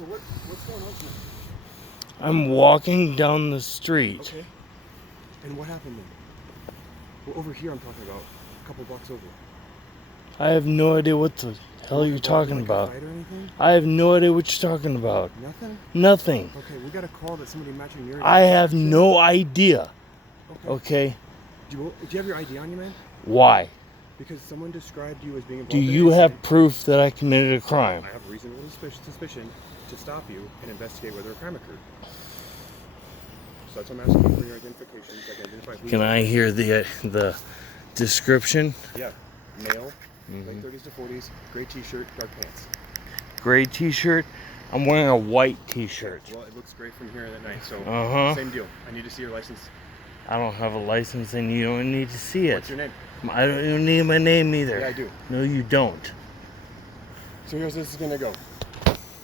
So what's going on tonight? I'm walking down the street. Okay. And what happened then? Well, over here I'm talking about. A couple blocks over. I have no idea what the hell you're talking about. I have no idea what you're talking about. Nothing? Nothing. Okay, we got a call that somebody matching your I have no idea. Okay? Do you have your ID on you, man? Why? Because someone described you as being involved Do in you an have incident. proof that I committed a crime? I have reasonable suspicion to stop you and investigate whether a crime occurred. So that's why I'm asking you for your identification. So I can identify who Can I hear the description? Yeah. Male, late 30s to 40s, gray t-shirt, dark pants. Gray t-shirt. I'm wearing a white t-shirt. Well, it looks great from here that night, so same deal. I need to see your license. I don't have a license and you don't need to see it. What's your name? I don't even need my name either. Yeah, I do. No, you don't. So here's this is gonna go.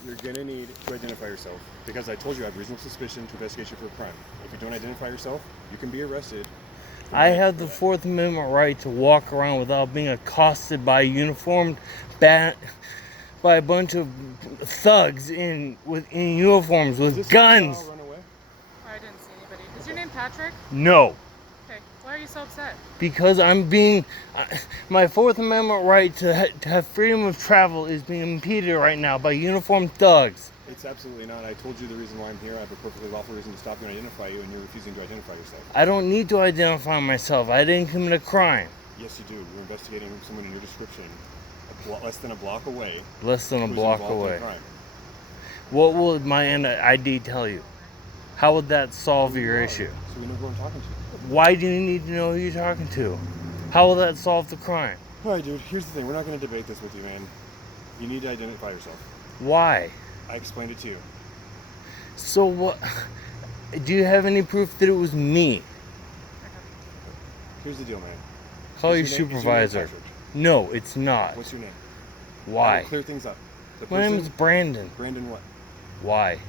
You're gonna need to identify yourself because I told you I have reasonable suspicion to investigate you for a crime. If you don't identify yourself, you can be arrested. I have the Fourth Amendment right to walk around without being accosted by a uniformed by a bunch of thugs in uniforms with guns. Run away? I didn't see anybody. Is your name Patrick? No. Okay. Why are you so upset? Because my Fourth Amendment right to have freedom of travel is being impeded right now by uniformed thugs. It's absolutely not. I told you the reason why I'm here. I have a perfectly lawful reason to stop you and identify you, and you're refusing to identify yourself. I don't need to identify myself. I didn't commit a crime. Yes, you do. You're investigating someone in your description, less than a block away. Less than a block away. In a crime. What will my ID tell you? How would that solve your issue? So we know who I'm talking to. Why do you need to know who you're talking to? How will that solve the crime? All right, dude. Here's the thing. We're not going to debate this with you, man. You need to identify yourself. Why? I explained it to you. So what? Do you have any proof that it was me? Here's the deal, man. Call your supervisor. No, it's not. What's your name? Why? Clear things up. My name is Brandon. Brandon what? Why?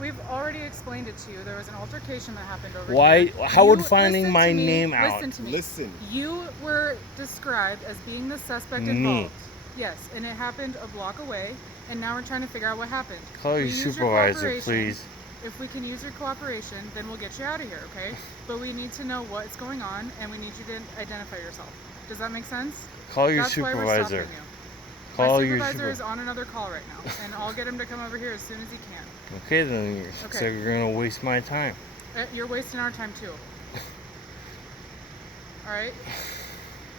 We've already explained it to you. There was an altercation that happened over Why? here. How would finding my name out? Listen to me. Listen. You were described as being the suspect involved. Yes, and it happened a block away, and now we're trying to figure out what happened. Call your supervisor, please. If we can use your cooperation, then we'll get you out of here, okay? But we need to know what's going on, and we need you to identify yourself. Does that make sense? Call your That's why we're supervisor. stopping you. Call My your supervisor is on another call right now, and I'll get him to come over here as soon as he can. Okay, then so you're gonna waste my time. You're wasting our time too. All right.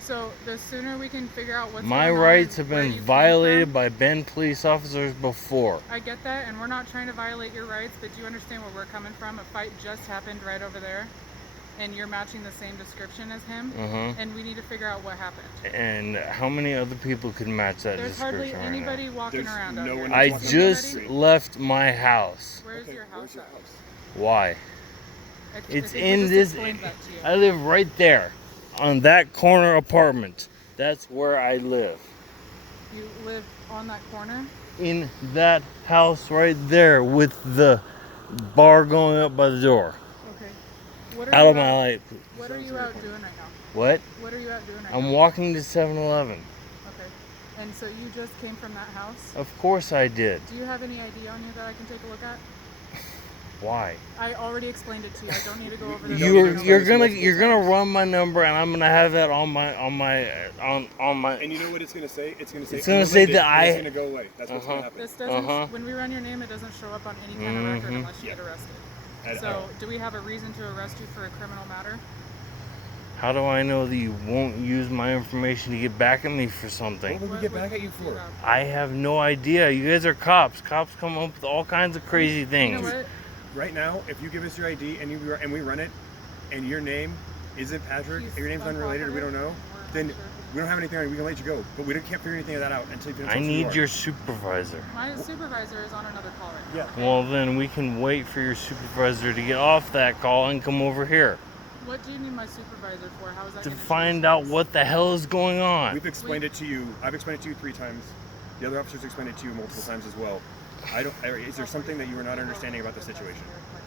So the sooner we can figure out what's my going on rights have where been you came violated from, by Bend police officers before. I get that, and we're not trying to violate your rights, but do you understand where we're coming from? A fight just happened right over there, and you're matching the same description as him, and we need to figure out what happened. And how many other people could match that There's description? hardly anybody walking around out here. I just left my house. Where's your house at? Why? It's in this. That to you. I live right there, on that corner apartment. That's where I live. You live on that corner? In that house right there with the bar going up by the door. Okay. Out of my light. What are you out doing right now? What? What are you out doing right now? I'm walking to 7-Eleven. Okay. And so you just came from that house? Of course I did. Do you have any ID on you that I can take a look at? Why? I already explained it to you. I don't need to go over this. You're gonna run my number, and I'm gonna have that on my. And you know what it's gonna say? It's gonna say. It's gonna say that It's gonna go away. That's what's gonna happen. This doesn't. When we run your name, it doesn't show up on any kind of record unless you get arrested. So, do we have a reason to arrest you for a criminal matter? How do I know that you won't use my information to get back at me for something? What would we get back at you for? I have no idea. You guys are cops. Cops come up with all kinds of crazy things. You know what? Right now, if you give us your ID and we run it, and your name isn't Patrick, and your name's unrelated, or we don't know, then we don't have anything on you. We can let you go, but we can't figure anything of that out until you tell us I who you need are. your supervisor. My supervisor is on another call right now. Yeah. Well, then we can wait for your supervisor to get off that call and come over here. What do you need my supervisor for? How is that To gonna find change out things? what the hell is going on. We've explained it to you. I've explained it to you 3 times. The other officers explained it to you multiple times as well. Is there something that you are not understanding about the situation?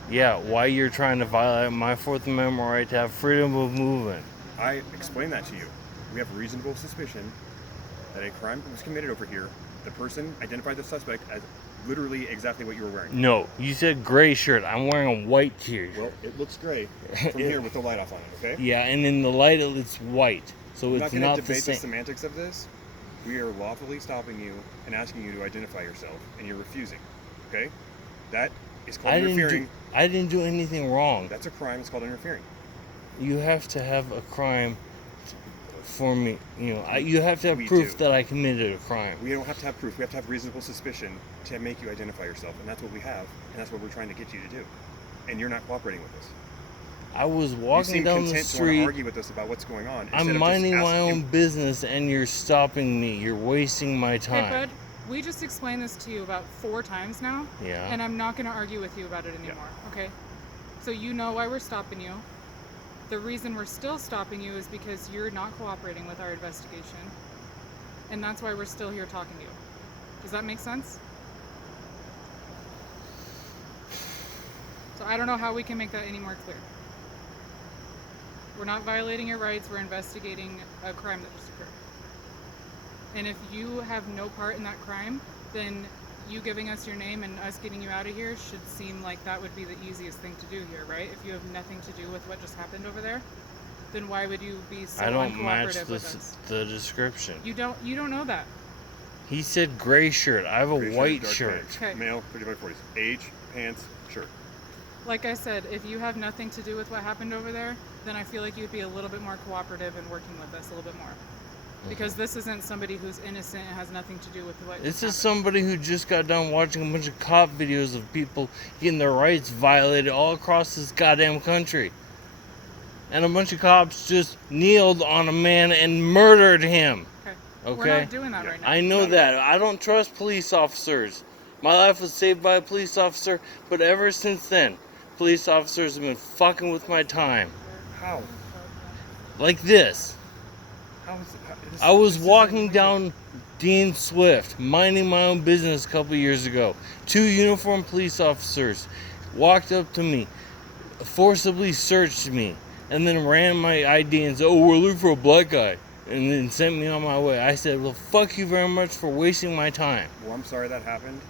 Yeah, why you're trying to violate my Fourth Amendment right to have freedom of movement. I explained that to you. We have reasonable suspicion that a crime was committed over here, The person identified the suspect as literally exactly what you were wearing. No, you said gray shirt. I'm wearing a white shirt. Well, it looks gray from here with the light off on it, okay? Yeah, and in the light it's white, so I'm it's not going not to the debate the same. semantics of this. We are lawfully stopping you and asking you to identify yourself, and you're refusing, okay? That is called interfering. I didn't do anything wrong. That's a crime. It's called interfering. You have to have a crime for me. You know, you have to have We proof do. that I committed a crime. We don't have to have proof. We have to have reasonable suspicion to make you identify yourself, and that's what we have, and that's what we're trying to get you to do. And you're not cooperating with us. I was You walking seem down the content to want to street. argue with us about what's going on. instead I'm of just minding my asking- own business, and you're stopping me. You're wasting my Hey, time. bud, we just explained this to you about 4 times now, Yeah. and I'm not going to argue with you about it anymore, okay? So you know why we're stopping you. The reason we're still stopping you is because you're not cooperating with our investigation, and that's why we're still here talking to you. Does that make sense? So I don't know how we can make that any more clear. We're not violating your rights, we're investigating a crime that just occurred. And if you have no part in that crime, then you giving us your name and us getting you out of here should seem like that would be the easiest thing to do here, right? If you have nothing to do with what just happened over there, then why would you be so I don't match uncooperative with us? the description. You don't know that. He said gray shirt. I have a Gray white dark shirt. pants. Okay. Male, 35-40s. Age, pants, shirt. Like I said, if you have nothing to do with what happened over there, then I feel like you'd be a little bit more cooperative in working with us a little bit more. Because this isn't somebody who's innocent and has nothing to do with what This is happened. somebody who just got done watching a bunch of cop videos of people getting their rights violated all across this goddamn country. And a bunch of cops just kneeled on a man and murdered him. Okay. Okay? We're not doing that Yeah. right now. I know that. I don't trust police officers. My life was saved by a police officer, but ever since then, police officers have been fucking with my time. How? Like this. How is it? I was this walking isn't down Dean Swift, minding my own business a couple years ago. 2 uniformed police officers walked up to me, forcibly searched me, and then ran my ID and said, "Oh, we're looking for a black guy," and then sent me on my way. I said, "Well, fuck you very much for wasting my time." Well, I'm sorry that happened.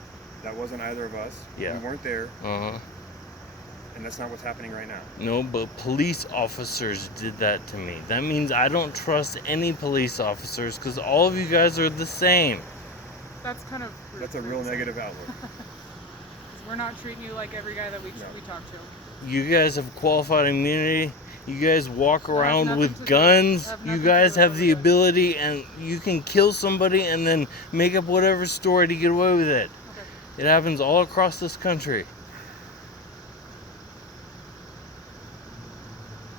That wasn't either of us. Yeah. We weren't there, Uh-huh. and that's not what's happening right now. No, but police officers did that to me. That means I don't trust any police officers because all of you guys are the same. That's kind of rude That's a for real you to say. negative outlook. 'Cause we're not treating you like every guy that we talk to. You guys have qualified immunity. You guys walk around nothing to with do- guns. have You nothing to guys do with have what the we do. ability, and you can kill somebody and then make up whatever story to get away with it. Okay. It happens all across this country.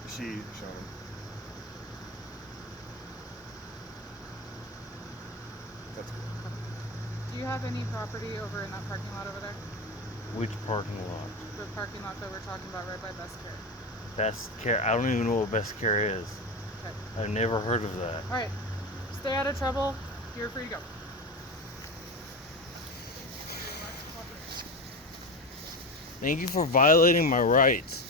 She, Sean. That's cool. Do you have any property over in that parking lot over there? Which parking lot? The parking lot that we're talking about right by Best Care. Best Care. I don't even know what Best Care is. Okay. I've never heard of that. All right. Stay out of trouble. You're free to go. Thank you for violating my rights.